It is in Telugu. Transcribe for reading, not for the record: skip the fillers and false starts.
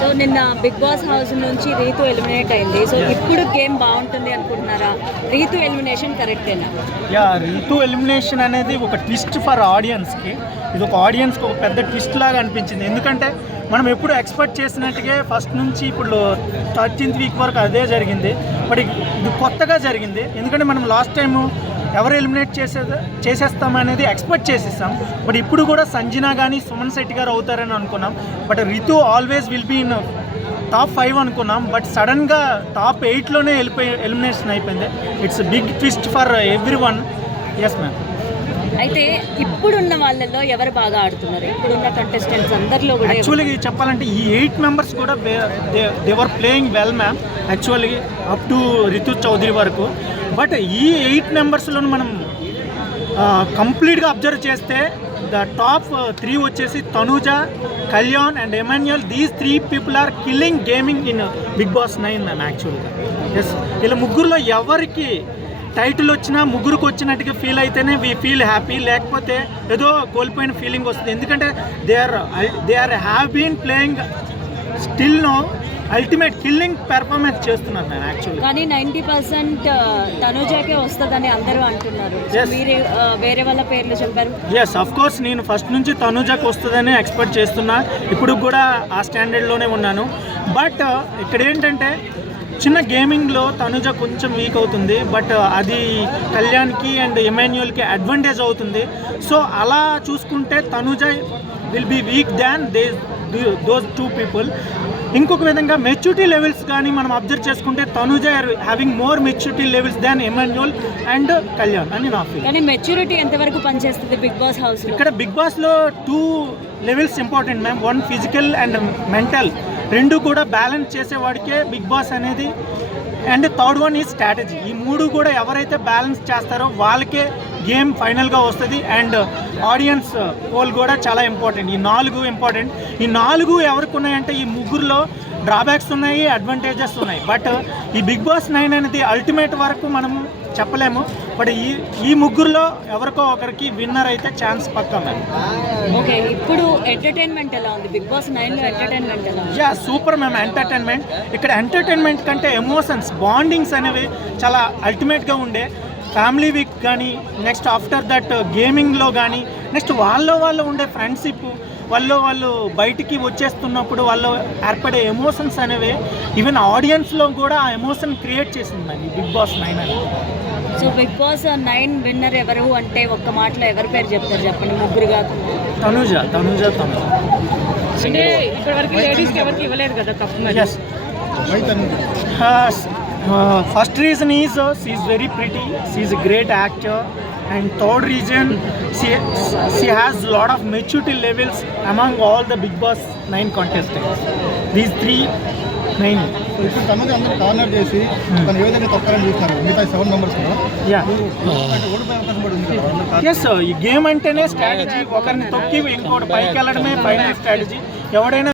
సో నిన్న బిగ్ బాస్ హౌస్ నుంచి రీతు ఎలిమినేట్ అయింది. సో ఇప్పుడు గేమ్ బాగుంటుంది అనుకుంటున్నారా? రీతు ఎలిమినేషన్ కరెక్టేనా? రీతు ఎలిమినేషన్ అనేది ఒక ట్విస్ట్ ఫర్ ఆడియన్స్కి. ఇది ఒక ఆడియన్స్కి ఒక పెద్ద ట్విస్ట్ లాగా అనిపించింది. ఎందుకంటే మనం ఎప్పుడు ఎక్స్పెక్ట్ చేసినట్టుగా ఫస్ట్ నుంచి ఇప్పుడు 13th వీక్ వరకు అదే జరిగింది. బట్ ఇది కొత్తగా జరిగింది. ఎందుకంటే మనం లాస్ట్ టైము ఎవరు ఎలిమినేట్ చేసేస్తామనేది ఎక్స్పెక్ట్ చేసేస్తాం. బట్ ఇప్పుడు కూడా సంజన కానీ సుమన్ శెట్టి గారు అవుతారని అనుకున్నాం. But Ritu always will be in top 5 అనుకున్నాం. బట్ సడన్గా టాప్ 8లోనే ఎలిమినేషన్ అయిపోయింది. It's big twist for everyone. Yes ma'am. అయితే ఇప్పుడున్న వాళ్ళలో ఎవరు బాగా ఆడుతున్నారు? ఇప్పుడున్న కంటెస్టెంట్స్ అందరిలో కూడా యాక్చువల్గా చెప్పాలంటే ఈ 8 మెంబర్స్ కూడా they're playing well ma'am. Actually up to Ritu Chaudhary వరకు. బట్ ఈ 8 మెంబర్స్లో మనం కంప్లీట్గా అబ్జర్వ్ చేస్తే ద టాప్ 3 వచ్చేసి Tanuja, Kalyan and Emmanuel. These 3 people are killing gaming in Bigg Boss 9 ma'am. యాక్చువల్గా ఎస్, ఇలా ముగ్గురులో ఎవరికి టైటిల్ వచ్చినా ముగ్గురికి వచ్చినట్టుగా ఫీల్ అయితేనే వీ ఫీల్ హ్యాపీ. లేకపోతే ఏదో కోల్పోయిన ఫీలింగ్ వస్తుంది. ఎందుకంటే they are have been playing still no ultimate killing performance చేస్తున్నారు నేను యాక్చువల్లీ. కానీ 90% తనుజాకే వస్తుందని అందరూ అంటున్నారు. వేరే వాళ్ళ పేర్లు చెప్పారు. ఎస్, అఫ్ కోర్స్ నేను ఫస్ట్ నుంచి తనుజాకి వస్తుందని ఎక్స్పెక్ట్ చేస్తున్నా. ఇప్పుడు కూడా ఆ స్టాండర్డ్లోనే ఉన్నాను. బట్ ఇక్కడ ఏంటంటే చిన్న గేమింగ్లో తనుజ కొంచెం వీక్ అవుతుంది. బట్ అది కళ్యాణ్కి అండ్ ఎమాన్యుయల్కి అడ్వాంటేజ్ అవుతుంది. సో అలా చూసుకుంటే Tanuja will be weak than those 2 people. ఇంకొక విధంగా మెచ్యూరిటీ లెవెల్స్ కానీ మనం అబ్జర్వ్ చేసుకుంటే Tanuja are having more maturity levels than Emmanuel and Kalyan అని నా ఫీల్. కానీ మెచ్యూరిటీ ఎంతవరకు పనిచేస్తుంది బిగ్ బాస్ హౌస్? ఇక్కడ బిగ్ బాస్లో 2 levels important ma'am. 1 physical and mental. రెండు కూడా బ్యాలెన్స్ చేసేవాడికే బిగ్ బాస్ అనేది. అండ్ థర్డ్ వన్ ఈ స్ట్రాటజీ. ఈ 3 కూడా ఎవరైతే బ్యాలెన్స్ చేస్తారో వాళ్ళకే గేమ్ ఫైనల్గా వస్తుంది. అండ్ ఆడియన్స్ పోల్ కూడా చాలా ఇంపార్టెంట్. ఈ 4 ఇంపార్టెంట్. ఈ 4 ఎవరికి ఉన్నాయంటే ఈ ముగ్గురులో డ్రాబ్యాక్స్ ఉన్నాయి, అడ్వాంటేజెస్ ఉన్నాయి. బట్ ఈ బిగ్ బాస్ 9 అనేది అల్టిమేట్ వరకు మనం చెప్పలేము. బట్ ఈ ముగ్గురులో ఎవరికో ఒకరికి విన్నర్ అయితే ఛాన్స్ పక్కా మ్యామ్. ఓకే, ఇప్పుడు ఎంటర్టైన్మెంట్ ఎలా ఉంది బిగ్ బాస్ 9లో? ఎంటర్టైన్మెంట్ ఎలా? Yeah, super ma'am. ఎంటర్టైన్మెంట్ ఇక్కడ ఎంటర్టైన్మెంట్ కంటే ఎమోషన్స్, బాండింగ్స్ అనేవి చాలా అల్టిమేట్గా ఉండే. ఫ్యామిలీ వీక్ కానీ, నెక్స్ట్ ఆఫ్టర్ దట్ గేమింగ్లో కానీ, నెక్స్ట్ వాళ్ళు ఉండే ఫ్రెండ్షిప్, వాళ్ళు బయటికి వచ్చేస్తున్నప్పుడు వాళ్ళు ఏర్పడే ఎమోషన్స్ అనేవి ఈవెన్ ఆడియన్స్లో కూడా ఆ ఎమోషన్ క్రియేట్ చేసింది ఈ బిగ్ బాస్ 9 అనేది. సో బిగ్ బాస్ 9 విన్నర్ ఎవరు అంటే ఒక్క మాటలో ఎవరి పేరు చెప్తారు చెప్పండి? ముగ్గురు కాదు. తనుజ. అంటే ఇప్పటివరకు లేడీస్కి ఎవరికి ఇవ్వలేదు కదా cup. Yes. First reason is she is very pretty, she is a great actor. And third reason, she has lot of maturity levels among all the Big Boss 9 contestants. These 3 main. ఇప్పుడు తనది అందరూ కార్నర్ చేసి తను ఏ విధంగా తొక్కాలని చూస్తున్నారు మిగతా 7 మెంబర్స్ కూడా. యా, ఓడిపోయే అవకాశం కూడా ఉంది కదా. ఎస్, ఈ గేమ్ అంటేనే స్ట్రాటజీ. ఒకరిని తొక్కి ఇంకోటి పైకి వెళ్ళడమే ఫైనల్ స్ట్రాటజీ. ఎవడైనా